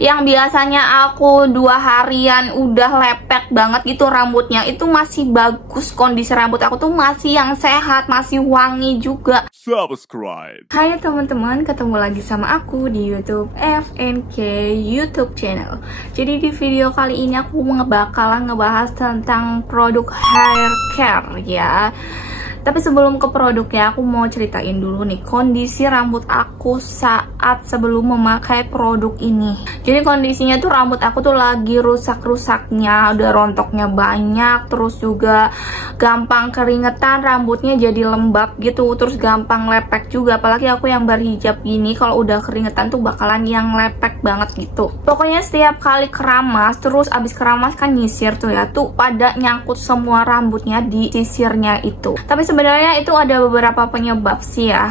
Yang biasanya aku 2 harian udah lepek banget gitu rambutnya, itu masih bagus. Kondisi rambut aku tuh masih yang sehat, masih wangi juga. Subscribe. Hai teman-teman, ketemu lagi sama aku di YouTube FNK YouTube channel. Jadi di video kali ini aku bakalan ngebahas tentang produk hair care ya. Tapi sebelum ke produknya, aku mau ceritain dulu nih kondisi rambut aku saat sebelum memakai produk ini. Jadi kondisinya tuh rambut aku tuh lagi rusak-rusaknya, udah rontoknya banyak, terus juga gampang keringetan, rambutnya jadi lembab gitu, terus gampang lepek juga. Apalagi aku yang berhijab gini, kalau udah keringetan tuh bakalan yang lepek banget gitu. Pokoknya setiap kali keramas, terus abis keramas kan nyisir tuh ya, tuh pada nyangkut semua rambutnya di sisirnya itu. Tapi sebenarnya itu ada beberapa penyebab sih ya.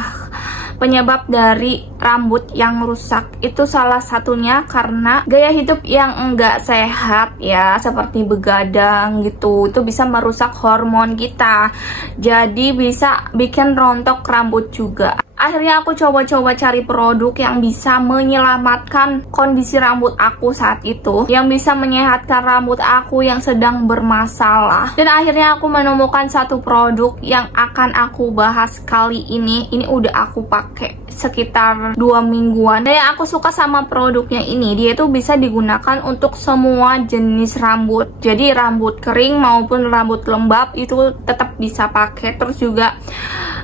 Penyebab dari rambut yang rusak itu salah satunya karena gaya hidup yang enggak sehat ya, seperti begadang gitu. Itu bisa merusak hormon kita, jadi bisa bikin rontok rambut juga. Akhirnya aku coba-coba cari produk yang bisa menyelamatkan kondisi rambut aku saat itu, yang bisa menyehatkan rambut aku yang sedang bermasalah. Dan akhirnya aku menemukan satu produk yang akan aku bahas kali ini. Ini udah aku pakai sekitar 2 mingguan. Dan yang aku suka sama produknya ini, dia tuh bisa digunakan untuk semua jenis rambut. Jadi rambut kering maupun rambut lembab itu tetap bisa pakai. Terus juga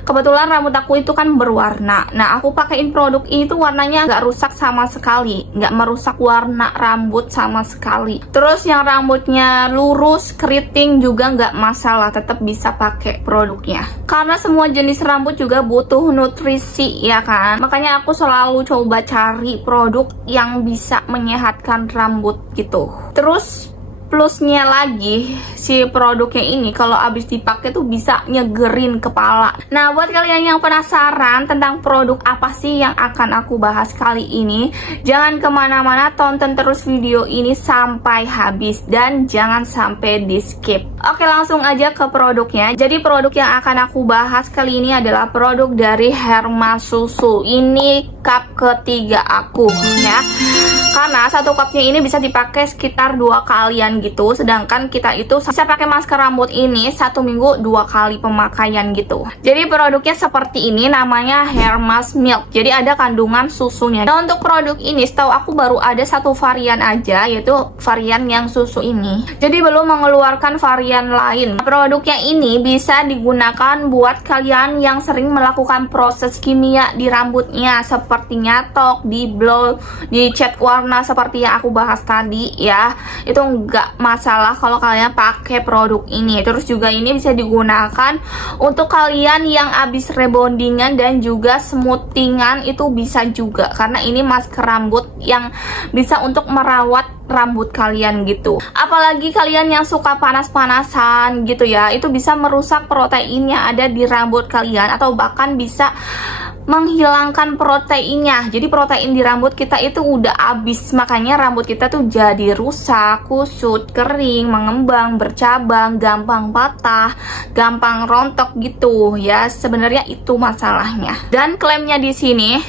kebetulan rambut aku itu kan berwarna. Nah, aku pakein produk ini tuh warnanya nggak rusak sama sekali, nggak merusak warna rambut sama sekali. Terus yang rambutnya lurus, keriting juga nggak masalah, tetap bisa pakai produknya. Karena semua jenis rambut juga butuh nutrisi ya kan. Makanya aku selalu coba cari produk yang bisa menyehatkan rambut gitu. Terus plusnya lagi, si produknya ini kalau abis dipakai tuh bisa nyegerin kepala. Nah, buat kalian yang penasaran tentang produk apa sih yang akan aku bahas kali ini, jangan kemana-mana, tonton terus video ini sampai habis dan jangan sampai di skip. Oke, langsung aja ke produknya. Jadi produk yang akan aku bahas kali ini adalah produk dari Hermasusu. Ini cup ketiga aku ya, karena satu cupnya ini bisa dipakai sekitar 2 kalian gitu, sedangkan kita itu bisa pakai masker rambut ini 1 minggu 2 kali pemakaian gitu. Jadi produknya seperti ini, namanya Hermas Milk. Jadi ada kandungan susunya. Nah, untuk produk ini setahu aku baru ada 1 varian aja, yaitu varian yang susu ini. Jadi belum mengeluarkan varian lain. Produknya ini bisa digunakan buat kalian yang sering melakukan proses kimia di rambutnya, seperti nyatok, di blow, di cat warna seperti yang aku bahas tadi ya. Itu nggak masalah kalau kalian pakai produk ini. Terus juga ini bisa digunakan untuk kalian yang habis rebondingan dan juga smoothingan, itu bisa juga, karena ini masker rambut yang bisa untuk merawat rambut kalian gitu. Apalagi kalian yang suka panas-panasan gitu ya, itu bisa merusak protein yang ada di rambut kalian, atau bahkan bisa menghilangkan proteinnya. Jadi protein di rambut kita itu udah habis, makanya rambut kita tuh jadi rusak, kusut, kering, mengembang, bercabang, gampang patah, gampang rontok gitu ya. Sebenarnya itu masalahnya. Dan klaimnya di sini,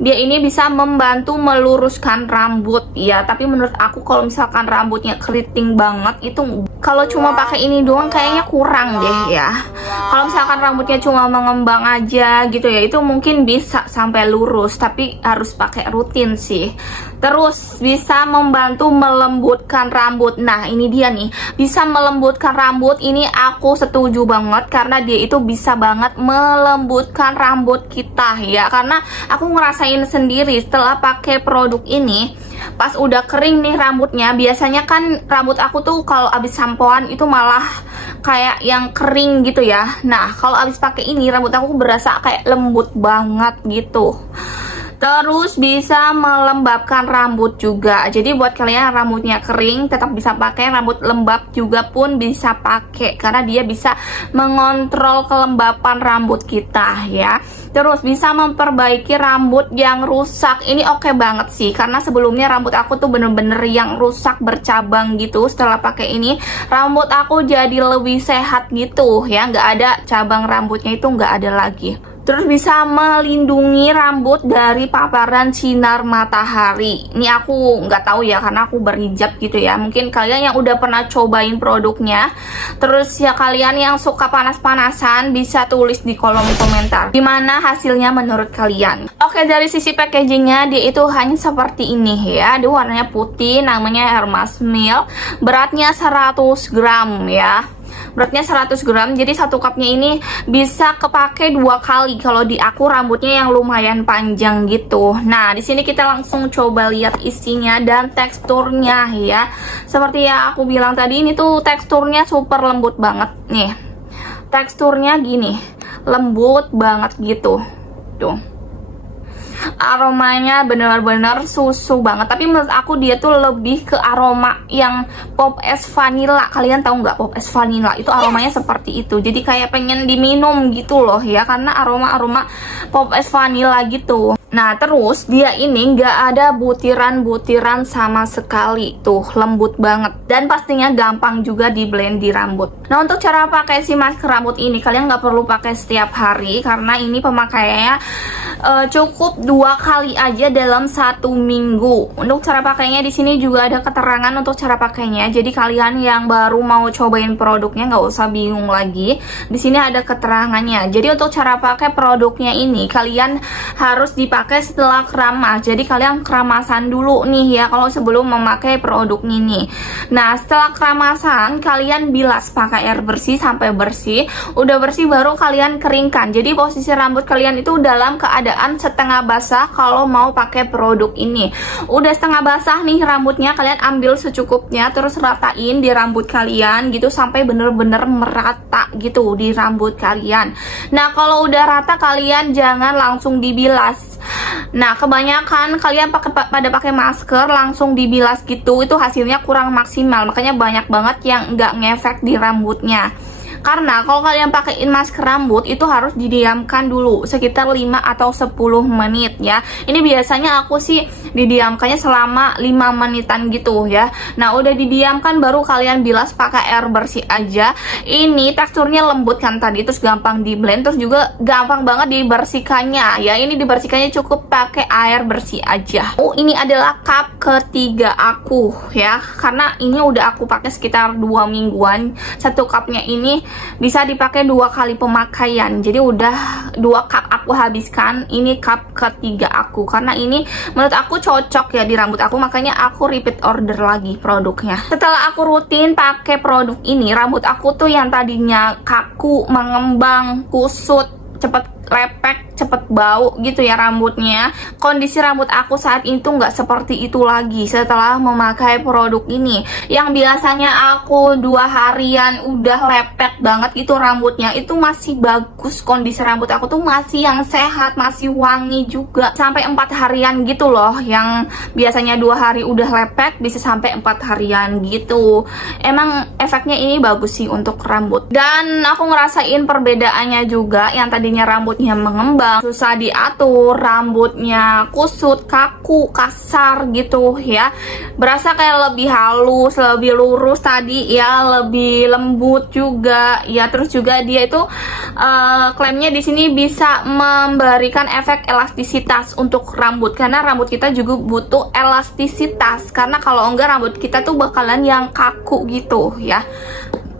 dia ini bisa membantu meluruskan rambut ya. Tapi menurut aku kalau misalkan rambutnya keriting banget, itu kalau cuma pakai ini doang kayaknya kurang deh ya. Kalau misalkan rambutnya cuma mengembang aja gitu ya, itu mungkin bisa sampai lurus, tapi harus pakai rutin sih. Terus bisa membantu melembutkan rambut. Nah, ini dia nih, bisa melembutkan rambut. Ini aku setuju banget, karena dia itu bisa banget melembutkan rambut kita ya. Karena aku ngerasain sendiri setelah pakai produk ini, pas udah kering nih rambutnya, biasanya kan rambut aku tuh kalau abis sampoan itu malah kayak yang kering gitu ya. Nah, kalau abis pakai ini rambut aku berasa kayak lembut banget gitu. Terus bisa melembabkan rambut juga. Jadi buat kalian yang rambutnya kering tetap bisa pakai, rambut lembab juga pun bisa pakai, karena dia bisa mengontrol kelembapan rambut kita ya. Terus bisa memperbaiki rambut yang rusak. Ini oke banget sih, karena sebelumnya rambut aku tuh bener-bener yang rusak bercabang gitu. Setelah pakai ini rambut aku jadi lebih sehat gitu ya, nggak ada cabang rambutnya, itu nggak ada lagi. Terus bisa melindungi rambut dari paparan sinar matahari. Ini aku nggak tahu ya, karena aku berhijab gitu ya. Mungkin kalian yang udah pernah cobain produknya. Terus ya kalian yang suka panas-panasan bisa tulis di kolom komentar gimana hasilnya menurut kalian. Oke, dari sisi packagingnya dia itu hanya seperti ini ya. Dia warnanya putih, namanya Hermas Milk. Beratnya 100 gram ya. Beratnya 100 gram, jadi satu cupnya ini bisa kepake 2 kali. Kalau di aku rambutnya yang lumayan panjang gitu. Nah, di sini kita langsung coba lihat isinya dan teksturnya ya. Seperti yang aku bilang tadi, ini tuh teksturnya super lembut banget nih. Teksturnya gini, lembut banget gitu. Tuh. Aromanya benar-benar susu banget, tapi menurut aku dia tuh lebih ke aroma yang pop es vanilla. Kalian tahu nggak pop es vanilla itu aromanya seperti itu, jadi kayak pengen diminum gitu loh ya, karena aroma pop es vanilla gitu. Nah, terus dia ini nggak ada butiran-butiran sama sekali. Tuh, lembut banget. Dan pastinya gampang juga di blend di rambut. Nah, untuk cara pakai si masker rambut ini, kalian nggak perlu pakai setiap hari, karena ini pemakaiannya cukup 2 kali aja dalam 1 minggu. Untuk cara pakainya di sini juga ada keterangan untuk cara pakainya. Jadi kalian yang baru mau cobain produknya nggak usah bingung lagi. Di sini ada keterangannya. Jadi untuk cara pakai produknya ini, kalian harus dipakai setelah keramas. Jadi kalian keramasan dulu nih ya kalau sebelum memakai produk ini. Nah, setelah keramasan kalian bilas pakai air bersih sampai bersih. Udah bersih baru kalian keringkan. Jadi posisi rambut kalian itu dalam keadaan setengah basah kalau mau pakai produk ini. Udah setengah basah nih rambutnya, kalian ambil secukupnya, terus ratain di rambut kalian gitu sampai bener-bener merata gitu di rambut kalian. Nah, kalau udah rata kalian jangan langsung dibilas. Nah, kebanyakan kalian pada pakai masker langsung dibilas gitu, itu hasilnya kurang maksimal. Makanya banyak banget yang nggak ngefek di rambutnya. Karena kalau kalian pakaiin masker rambut itu harus didiamkan dulu sekitar 5 atau 10 menit ya. Ini biasanya aku sih didiamkannya selama 5 menitan gitu ya. Nah, udah didiamkan baru kalian bilas pakai air bersih aja. Ini teksturnya lembut kan tadi, terus gampang di blend, terus juga gampang banget dibersihkannya ya. Ini dibersihkannya cukup pakai air bersih aja. Oh, ini adalah cup ketiga aku ya. Karena ini udah aku pakai sekitar 2 mingguan. Satu cupnya ini bisa dipakai 2 kali pemakaian, jadi udah 2 cup aku habiskan. Ini cup ketiga aku, karena ini menurut aku cocok ya di rambut aku, makanya aku repeat order lagi produknya. Setelah aku rutin pakai produk ini, rambut aku tuh yang tadinya kaku, mengembang, kusut, cepet lepek, cepet bau gitu ya rambutnya. Kondisi rambut aku saat itu nggak seperti itu lagi setelah memakai produk ini. Yang biasanya aku 2 harian udah lepek banget gitu rambutnya, itu masih bagus. Kondisi rambut aku tuh masih yang sehat, masih wangi juga. Sampai 4 harian gitu loh. Yang biasanya 2 hari udah lepek bisa sampai 4 harian gitu. Emang efeknya ini bagus sih untuk rambut. Dan aku ngerasain perbedaannya juga. Yang tadinya rambutnya mengembang, susah diatur, rambutnya kusut, kaku, kasar gitu ya, berasa kayak lebih halus, lebih lurus tadi ya, lebih lembut juga ya. Terus juga dia itu klaimnya di sini bisa memberikan efek elastisitas untuk rambut, karena rambut kita juga butuh elastisitas, karena kalau enggak rambut kita tuh bakalan yang kaku gitu ya.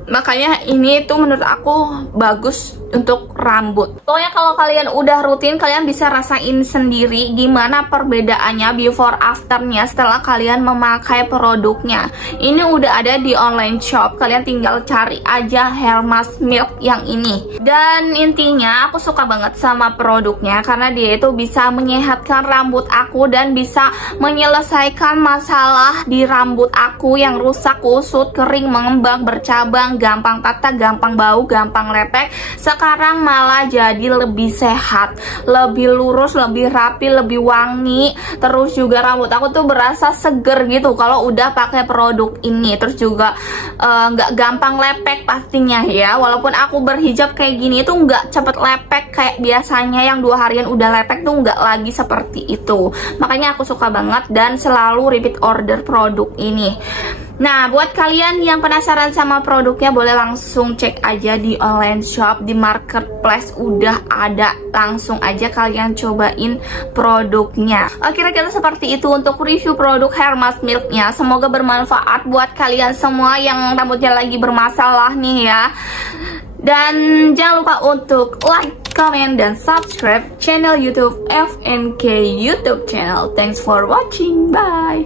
Makanya ini tuh menurut aku bagus untuk rambut. Pokoknya kalau kalian udah rutin, kalian bisa rasain sendiri gimana perbedaannya before afternya setelah kalian memakai produknya. Ini udah ada di online shop, kalian tinggal cari aja Hermas Milk yang ini. Dan intinya aku suka banget sama produknya karena dia itu bisa menyehatkan rambut aku dan bisa menyelesaikan masalah di rambut aku yang rusak, kusut, kering, mengembang, bercabang, gampang patah, gampang bau, gampang lepek. Sekarang malah jadi lebih sehat, lebih lurus, lebih rapi, lebih wangi. Terus juga rambut aku tuh berasa seger gitu kalau udah pakai produk ini. Terus juga nggak gampang lepek pastinya ya. Walaupun aku berhijab kayak gini itu nggak cepet lepek kayak biasanya yang 2 harian udah lepek tuh nggak lagi seperti itu. Makanya aku suka banget dan selalu repeat order produk ini. Nah, buat kalian yang penasaran sama produknya, boleh langsung cek aja di online shop, di marketplace udah ada. Langsung aja kalian cobain produknya. Kira-kira seperti itu untuk review produk Hair Mask Milk-nya. Semoga bermanfaat buat kalian semua yang rambutnya lagi bermasalah nih ya. Dan jangan lupa untuk like, comment, dan subscribe channel YouTube FNK YouTube channel. Thanks for watching. Bye.